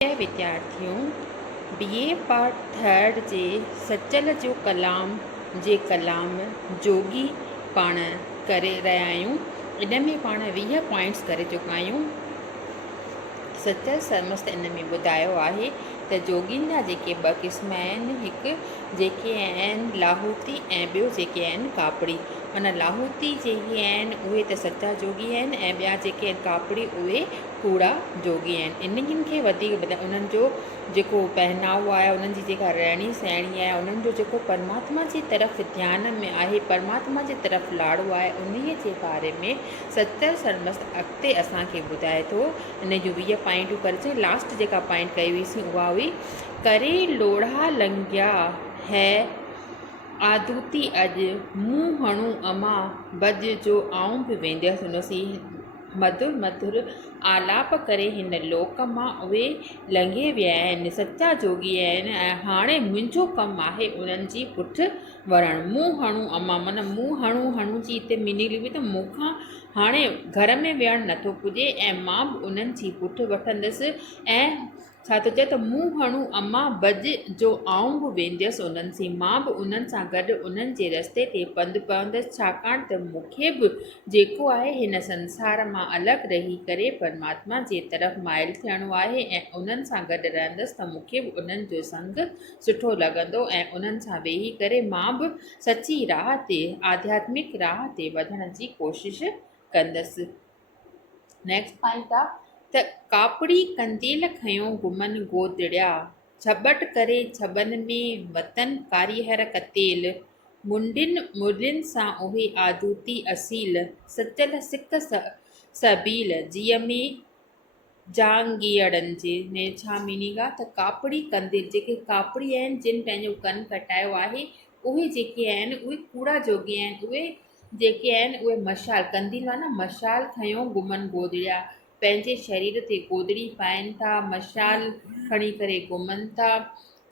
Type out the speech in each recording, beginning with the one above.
प्रिय विद्यार्थियों, BA part third जे सचल जो कलाम जे कलाम जोगी पाण करे रहिया आहियूं। इन में पाण 20 पॉइंट्स करे चुका आहियूं। सचल सरमस्त इन में ॿुधायो आहे त जोगियुनि जा जेके ॿ क़िस्म आहिनि, हिकु जेके आहिनि लाहूती ऐं ॿियो जेके आहिनि कापड़ी। माना लाहूती जेके आहिनि उहे त सचा जोगी आहिनि ऐं ॿिया जेके आहिनि कापड़ी उहे कूड़ा जोगी आहिनि। इन्हनि खे वधीक उन्हनि जो जेको पहनावो आहे, उन्हनि जी जेका रहणी सहणी आहे, उन्हनि जो जेको परमात्मा जी तरफ़ ध्यान में आहे, परमात्मा जे तरफ़ लाड़ो आहे, उन्हीअ जे बारे में सचल सरमस्त अॻिते असांखे ॿुधाए थो। इन जूं 20 पॉइंटूं करे लास्ट जेका पॉइंट कई हुईसीं उहा हुई करे लोढ़ा लंघिया है आदूती अॼु मुंहुं हणूं अमा बज जो आऊं बि वेंदसि। हुनसी मधुर मधुर आलाप करे हिन लोक मां उहे लंघे विया आहिनि, सचा जोगी आहिनि ऐं हाणे मुंहिंजो कमु आहे उन्हनि जी पुठि वरणु। मुंहुं हणूं अमा माना मुंहुं हणूं जी हिते मीनिंग लिखी त मूंखां हाणे घर में विहणु नथो पुॼे ऐं मां बि उन्हनि जी पुठि वठंदसि। ऐं छा थो चए त मुंहुं हणूं अमा बज जो आऊं बि वेंदसि उन्हनि सां, मां बि उन्हनि सां गॾु उन्हनि जे रस्ते ते पंधु पवंदसि, छाकाणि त मूंखे बि जेको आहे हिन संसार मां अलॻि रही करे परमात्मा जे तरफ़ माइल थियणो आहे ऐं उन्हनि सां गॾु रहंदसि त मूंखे बि उन्हनि जो संग सुठो लॻंदो ऐं उन्हनि सां वेही करे मां बि सची राह ते आध्यात्मिक राह ते वधण जी कोशिशि कंदसि। नेक्स्ट पॉइंट आहे त कापड़ी कंदेल खयों गुमन गोदड़िया छबट करे छबन में वतन कारीहर कतेल मुंडिन मुरलिन सां उहे आदूती असील सचल सिक सबील जीअ में जांगियड़नि जे ने छा मीनिंग आहे त कापड़ी कंदेल जेके कापड़ी आहिनि जिन पंहिंजो कन कटायो आहे उहे जेके आहिनि उहे कूड़ा जोगी आहिनि। उहे जेके आहिनि उहे मशाल कंदील आहे न, मशाल खयों गुमन गोदड़िया पंहिंजे शरीर ते गोदड़ी पाइनि था, मशाल खणी करे घुमनि था।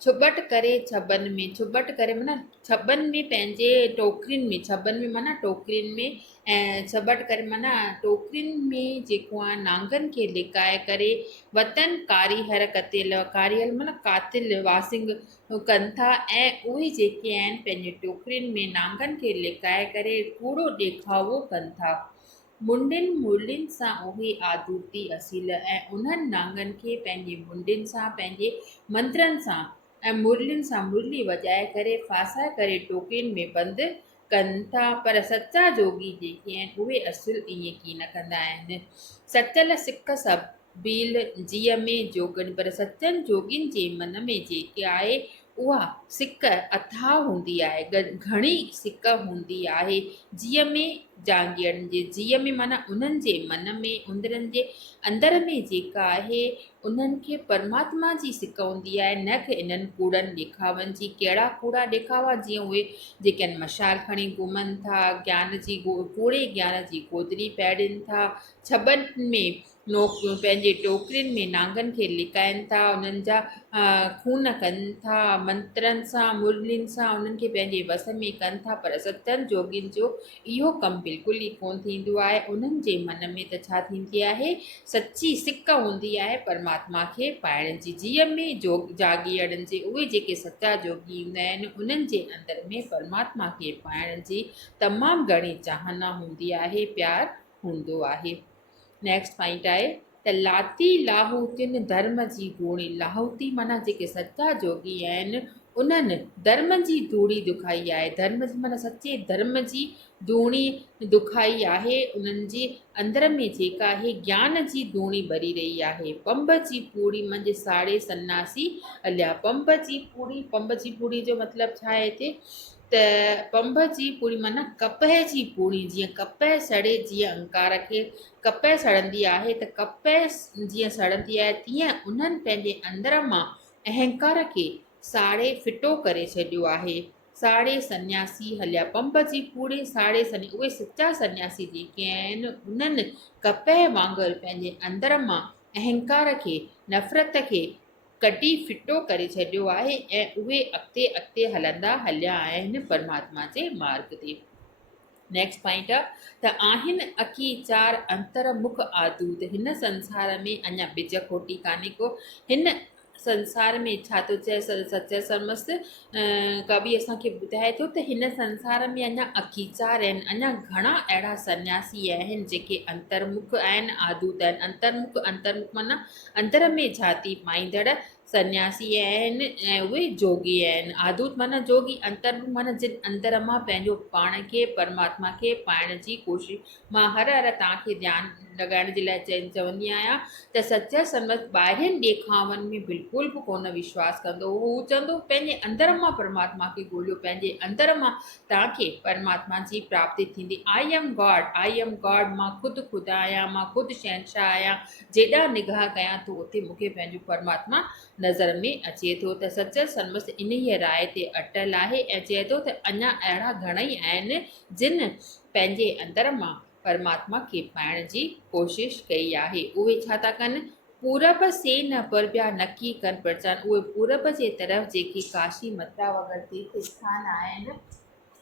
छुबट करे छबन में, छुबट करे माना छबनि में पंहिंजे टोकरियुनि में, छबनि में माना टोकरियुनि में, ऐं छबट करे माना टोकरियुनि में जेको आहे नांगनि खे लिकाए करे वतन कारीहर कतेल, कारीहर माना कातिल वासिंग कनि था ऐं उहे जेके आहिनि पंहिंजे टोकरियुनि में नांगनि खे लिकाए करे कूड़ो ॾेखावो कनि था। मुंडिन मुरलिन सां उहे आदूती असील ऐं उन्हनि नांगनि खे पंहिंजे मुंडिन सां पंहिंजे मंत्रनि सां ऐं मुरलिन सां मुरली वॼाए करे फासाए करे टोकरियुनि में बंदि कनि था। पर सचा जोगी जेके आहिनि उहे असुल ईअं की न कंदा आहिनि। सचल सिक सबील जीअ में जोगनि, पर सचनि जोगियुनि जे मन में जेके आहे उहा सिक अथाह हूंदी आहे, घणी सिक हूंदी आहे। जीअ में जांगियड़नि जे, जीअ में माना उन्हनि जे मन में उंदरनि जे अंदर में जेका आहे उन्हनि खे परमात्मा जी सिक हूंदी आहे, न कि इन्हनि कूड़नि ॾेखावनि जी। कहिड़ा कूड़ा ॾेखावा? जीअं उहे जेके आहिनि मशाल खणी घुमनि था, ज्ञान जी कूड़े ज्ञान जी गोदड़ी पैड़नि था, छबनि में पंहिंजे टोकरियुनि में नांगनि खे लिकाइनि था, उन्हनि जा खून कनि था, मंत्रनि सां मुरलियुनि सां उन्हनि खे पंहिंजे वस में कनि था। पर सचनि जोगियुनि जो इहो कमु बिल्कुलु ई कोन थींदो आहे। उन्हनि जे मन में त छा थींदी आहे, सची सिक हूंदी आहे परमात्मा खे पाइण जी। जीअ में जाॻीअड़नि जे, उहे जेके सचा जोगी हूंदा आहिनि उन्हनि जे अंदर में परमात्मा खे पाइण जी तमामु घणी चाहना हूंदी आहे, प्यार हूंदो आहे। नेक्स्ट पॉइंट आहे त लाती लाहूतियुनि धर्म जी धूड़ी, लाहूती माना जेके सचा जोगी आहिनि उन्हनि धर्म जी धूड़ी दुखाई आहे। धर्म जी माना सचे धर्म जी धूड़ी दुखाई आहे। उन्हनि जे अंदर में जेका आहे ज्ञान जी धूड़ी भरी रही आहे। पंब जी पूड़ी मंझि साड़े सन्नासी हलिया। पंब जी पूड़ी जो मतिलबु छा आहे हिते त पंब जी पूड़ी माना कपह जी पूड़ी, जीअं कपह सड़े, जीअं अहंकार खे कपह सड़ंदी आहे त कपह जीअं सड़ंदी आहे तीअं उन्हनि पंहिंजे अंदर मां अहंकार खे साड़े फिटो करे छॾियो आहे। साड़े सन्यासी हलिया, पंब जी पूड़ी साड़े उहे सचा सन्यासी जेके आहिनि उन्हनि कपह वांगुरु पंहिंजे अंदर मां अहंकार खे, नफ़रत खे कढी फिटो करे छॾियो आहे ऐं उहे अॻिते हलंदा हलिया आहिनि परमात्मा जे मार्ग ते। नेक्स्ट पॉइंट आहे त आहिनि अखी चार अंतरमुख आदूत, हिन संसार में अञा बिज खोटी कान्हे को। हिन संसार में छा थो चए सच्चे सरमस्त कवि असांखे ॿुधाए थो त हिन संसार में अञा अखी चार आहिनि, अञा घणा अहिड़ा सन्यासी आहिनि जेके अंतर्मुख आहिनि, आदूत आहिनि। अंतर्मुख, अंतर्मुख माना अंदर में झाती पाईंदड़ सन्यासी आहिनि ऐं उहे जोगी आहिनि। आदूत माना जोगी, अंतर्मुख माना जिन अंदर मां पंहिंजो पाण खे परमात्मा खे पाइण जी कोशिशि। मां हर तव्हांखे ध्यानु लॻाइण जे लाइ चवंदी आहियां त सच्चा संगत ॿाहिरियुनि ॾेखावनि में बिल्कुलु बि कोन विश्वास कंदो। हू चवंदो पंहिंजे अंदर मां परमात्मा खे ॻोल्हियो, पंहिंजे अंदर मां तव्हांखे परमात्मा जी प्राप्ति थींदी। I am God, I am God, मां ख़ुदि ख़ुदा आहियां, मां ख़ुदि शहंशाह आहियां। जेॾा निगाह कयां थो उते मूंखे पंहिंजो परमात्मा नज़र में अचे थो। त सचल सरमस्त इन ई राय ते अटल आहे ऐं चए थो त अञा अहिड़ा घणेई आहिनि जिन पंहिंजे अंदर मां परमात्मा खे पाइण जी कोशिशि कई आहे। उहे छा था कनि, पूरब से न परबिया नकी कनि प्रचार। उहे पूरब जे तरफ़ जेके काशी मथुरा वग़ैरह तीर्थ स्थान आहिनि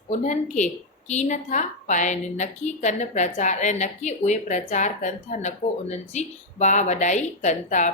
उन्हनि खे की नथा पाइनि, नकी कनि प्रचार ऐं नकी उहे प्रचार कनि था, न को उन्हनि जी वाह वॾाई कनि था।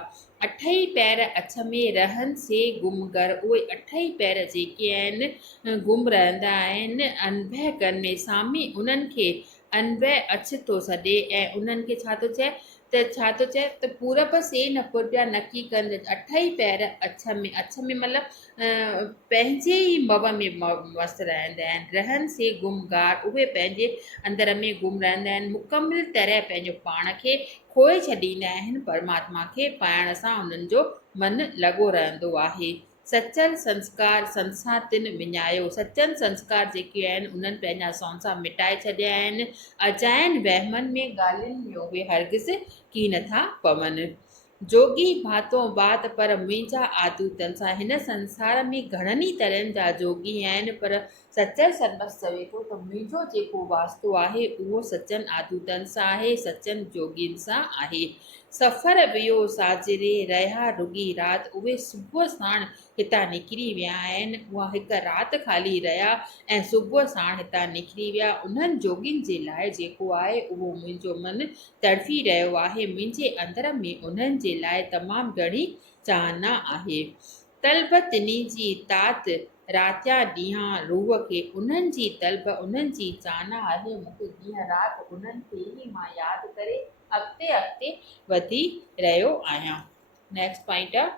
अठई पैर अछ में रहनि से गुमगर, उहे अठई पैर जेके आहिनि गुम रहंदा आहिनि अनभय कनि में। सामी उन्हनि खे अनभय अछ थो सॾे ऐं उन्हनि खे छा थो चए त छा थो चए त पूरब से न पुरबिया नकी कनि। अठई पैर अछ में, अछ में मतिलबु पंहिंजे ई मव में मस्तु रहंदा आहिनि। रहनि से गुमगार, उहे पंहिंजे अंदर में गुम रहंदा आहिनि। मुकमिल तरह पंहिंजो पाण खे खोए छॾींदा आहिनि, परमात्मा खे पाइण सां उन्हनि जो मनु लॻो रहंदो आहे। सचल संस्कार संसार तिन विञायो, सचनि संस्कार जेके आहिनि उन्हनि पंहिंजा संसार मिटाए छॾिया आहिनि। अजाइनि वहमनि में ॻाल्हियुनि में उहे हरगिज़ की नथा पवनि। जोगी भातो बात पर मुंहिंजा आदूतनि सां, हिन संसार में घणनि ई तरहनि जा जोगी आहिनि पर सचल सरमस्त चवे थो त मुंहिंजो जेको वास्तो आहे उहो सचनि आदूतनि सां आहे, सचनि जोगियुनि सां आहे। सफ़र वियो साजिरे रहिया रुगी राति, उहे सुबुह साण हितां निकिरी विया आहिनि। उहा हिकु राति ख़ाली रहिया ऐं सुबुह साण हितां निकिरी विया। उन्हनि जोगियुनि जे लाइ जेको आहे उहो मुंहिंजो मनु तड़फी रहियो आहे। मुंहिंजे अंदर में उन्हनि जे लाइ तमामु घणी चाहना आहे। तलब तिनी जी तात रातिया ॾींहं रूह खे, उन्हनि जी तलब उन्हनि जी चाहना आहे मूंखे ॾींहं राति उन्हनि खे ई मां यादि करे अॻिते अॻिते वधी रहियो आहियां। नेक्स्ट पॉइंट आहे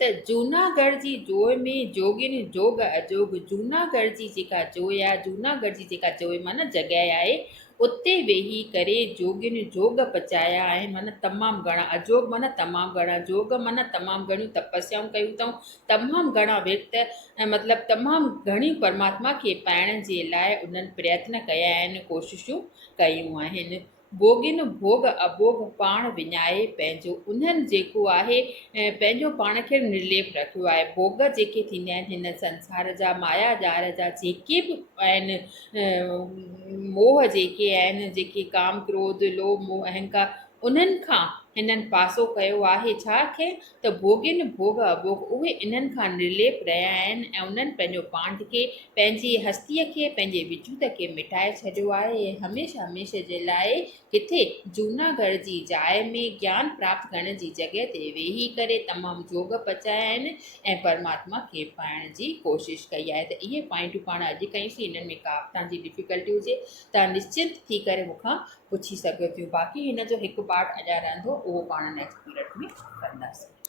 त जूनागढ़ जी जोइ में जोगियुनि जोग अजोग। जूनागढ़ जी जेका जोइ आहे, जूनागढ़ जी जेका जोइ माना जॻह आहे, उते वेही करे जोगियुनि जोग पचाया आहिनि, माना तमामु घणा। अजोग माना तमामु घणा, जोग माना तमामु घणियूं तपस्याऊं कयूं अथऊं, तमामु घणा विर्त ऐं मतिलबु तमामु घणियूं परमात्मा खे पाइण जे लाइ उन्हनि प्रयत्न कया आहिनि, कोशिशूं कयूं आहिनि। भोगियुनि भोग अभोग पाण विञाए पंहिंजो, उन्हनि जेको आहे पंहिंजो पाण खे निर्लेप रखियो आहे। भोग जेके थींदा आहिनि हिन संसार जा, माया जार जा जेके बि आहिनि, मोह जेके आहिनि, जेके काम क्रोध लोभ मोह अहंकार, उन्हनि खां हिननि पासो कयो आहे। छा खे त भोगियुनि भोग अभोग, उहे इन्हनि खां निर्लेप रहिया आहिनि ऐं उन्हनि पंहिंजो पाण खे, पंहिंजी हस्तीअ खे, पंहिंजे विजूद खे मिटाए छॾियो आहे। हमेशह हमेशह जे लाइ किथे जूनागढ़ जी जाइ में ज्ञान प्राप्त करण जी जॻह ते वेही करे तमामु जोग पचाया आहिनि ऐं परमात्मा खे पाइण जी कोशिशि कई आहे। त इहे पॉइंटूं पाण अॼु कईसीं। इन्हनि में का बि तव्हांजी डिफ़िकल्टी हुजे तव्हां निश्चिंत थी करे मूंखां पुछी सघो थियूं। बाक़ी हिन जो हिकु पार्ट अञा रहंदो, उहो पाण नेक्स्ट पीरियड में कंदासीं।